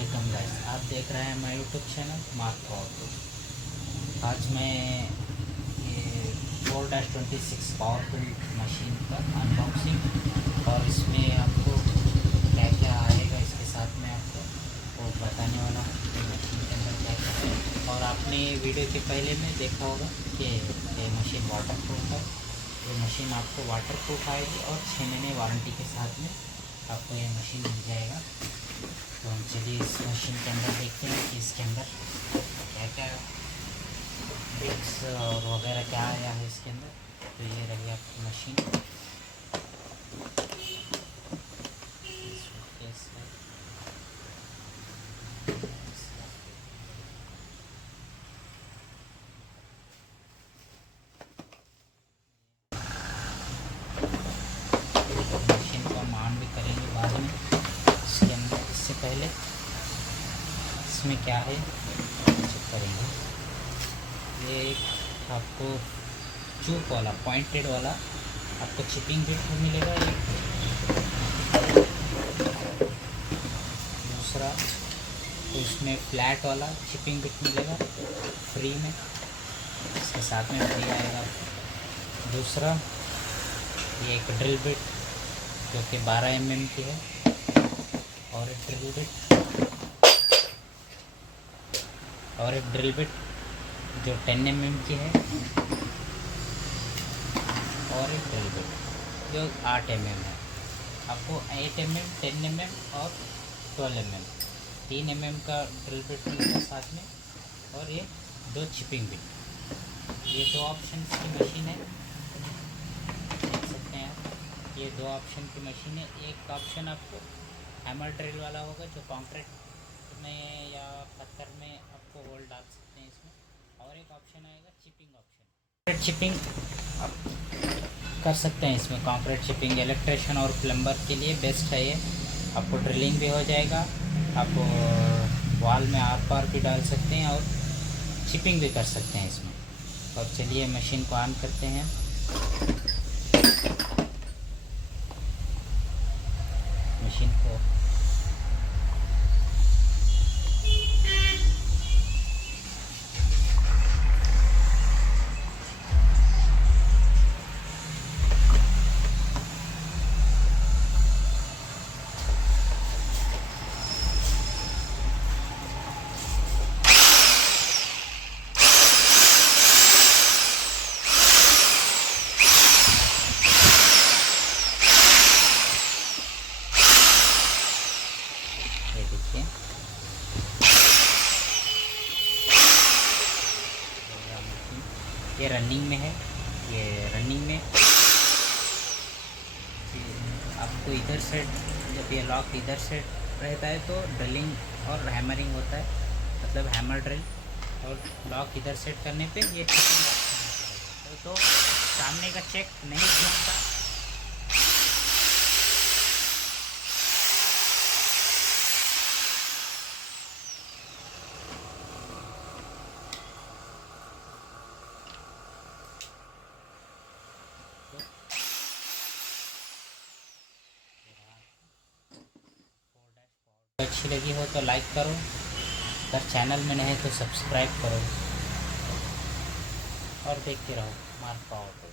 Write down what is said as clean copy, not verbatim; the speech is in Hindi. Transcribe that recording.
वेलकम गाइस, आप देख रहे हैं मेरा यूट्यूब चैनल मार्क ऑटो। आज मैं ये 4-26 पावर टिल्ट मशीन का अनबॉक्सिंग और इसमें आपको क्या क्या आएगा इसके साथ में आपको वो बताने वाला हूँ कि मशीन के अंदर क्या क्या है। और आपने वीडियो के पहले में देखा होगा कि ये मशीन वाटर प्रूफ है। ये मशीन आपको वाटर प्रूफ आएगी और 6 महीने वारंटी के साथ में आपको ये मशीन मिल जाएगा। तो हम चलिए इस मशीन के अंदर देखते हैं कि इसके अंदर क्या क्या बिट्स और वगैरह क्या आया है इसके अंदर। तो ये रही आपकी मशीन। मशीन को हम ऑन भी करेंगे बाद में। इसके अंदर इससे पहले इसमें क्या है चेक करेंगे। ये एक आपको चूक वाला पॉइंटेड वाला आपको चिपिंग बिट मिलेगा। एक दूसरा तो इसमें फ्लैट वाला चिपिंग बिट मिलेगा फ्री में, इसके साथ में फ्री आएगा। दूसरा ये एक ड्रिल बिट जो कि 12 mm की है और एक ड्रिल बिट जो 10 mm की है और एक ड्रिल बिट जो 8 mm है। आपको 8 mm, 10 mm और 12 mm 3 mm का ड्रिल बिट मिलेगा साथ में, और ये 2 चिपिंग बिट। ये 2 ऑप्शन की मशीन है, देख सकते हैं आप। ये 2 ऑप्शन की मशीन है। एक ऑप्शन आपको हैमर ड्रिल वाला होगा जो कंक्रीट में या पत्थर में आपको होल डाल सकते हैं इसमें, और एक ऑप्शन आएगा चिपिंग ऑप्शन। कंक्रीट चिपिंग आप कर सकते हैं इसमें। कंक्रीट चिपिंग इलेक्ट्रिशियन और प्लम्बर के लिए बेस्ट है ये। आपको ड्रिलिंग भी हो जाएगा, आप वॉल में आर पार भी डाल सकते हैं और चिपिंग भी कर सकते हैं इसमें। और चलिए मशीन को ऑन करते हैं। मशीन को ये देखिए, ये रनिंग में है। ये रनिंग में आपको इधर से जब ये लॉक इधर से रहता है तो ड्रिलिंग और हैमरिंग होता है, मतलब हैमर ड्रिल। और लॉक इधर सेट करने पे ये चिपिंग ऑप्शन तो सामने का चेक नहीं घूमता। अच्छी लगी हो तो लाइक करो, अगर चैनल में नहीं तो सब्सक्राइब करो और देखते रहो मार्क ऑटो।